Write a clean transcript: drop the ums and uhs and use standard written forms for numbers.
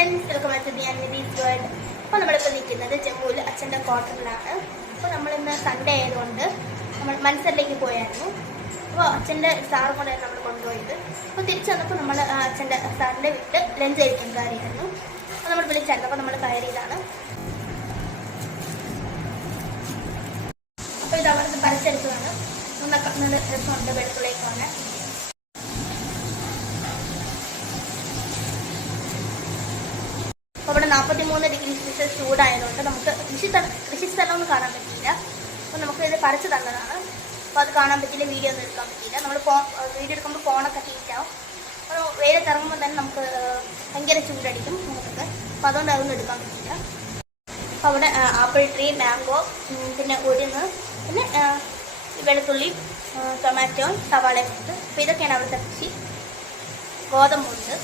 Friends, welcome back to the Anvithi's world. അപ്പോൾ നമ്മളിപ്പോൾ നിൽക്കുന്നത് ജമ്മുവിൽ അച്ഛൻ്റെ ക്വാർട്ടറിലാണ്. അപ്പോൾ നമ്മളിന്ന് സൺഡേ ആയതുകൊണ്ട് നമ്മൾ മൻസറിലേക്ക് പോയായിരുന്നു. അപ്പോൾ അച്ഛൻ്റെ സാറ് കൊണ്ട് നമ്മൾ കൊണ്ടുപോയത്. അപ്പോൾ തിരിച്ചു വന്നപ്പോൾ നമ്മൾ അച്ഛൻ്റെ സാറിൻ്റെ വീട്ടിൽ ലഞ്ച് കഴിക്കാൻ കയറിയായിരുന്നു. അപ്പോൾ നമ്മൾ വിളിച്ചായിരുന്നു. അപ്പോൾ നമ്മൾ കയറിയതാണ്. അപ്പോൾ ഇത് അവിടുത്തെ പരിസരത്താണ്. നല്ല രസമുണ്ട് വെളുത്തുള്ളിലേക്ക് വന്ന്. അവിടെ 43 ഡിഗ്രി സെൽഷ്യസ് ചൂടായതുകൊണ്ട് നമുക്ക് കൃഷിസ്ഥലമൊന്നും കാണാൻ പറ്റിയില്ല. അപ്പോൾ നമുക്ക് ഇത് പറിച്ചു തന്നതാണ്. അപ്പോൾ അത് കാണാൻ പറ്റില്ല, വീഡിയോ ഒന്നും എടുക്കാൻ പറ്റിയില്ല. നമ്മൾ വീഡിയോ എടുക്കുമ്പോൾ ഫോണൊക്കെ ഹീറ്റാവും. അപ്പോൾ വെയിലത്തിറങ്ങുമ്പോൾ തന്നെ നമുക്ക് ഭയങ്കര ചൂടടിക്കും നമുക്കൊക്കെ. അപ്പോൾ അതുകൊണ്ട് അതൊന്നും എടുക്കാൻ പറ്റില്ല. അപ്പോൾ അവിടെ ആപ്പിൾ ട്രീ, മാംഗോ, പിന്നെ ഉരുന്ന്, പിന്നെ വെളുത്തുള്ളി, ടൊമാറ്റോ, സവാള ഉണ്ട്. അപ്പോൾ ഇതൊക്കെയാണ് അവിടുത്തെ കൃഷി. ഗോതമ്പുണ്ട്.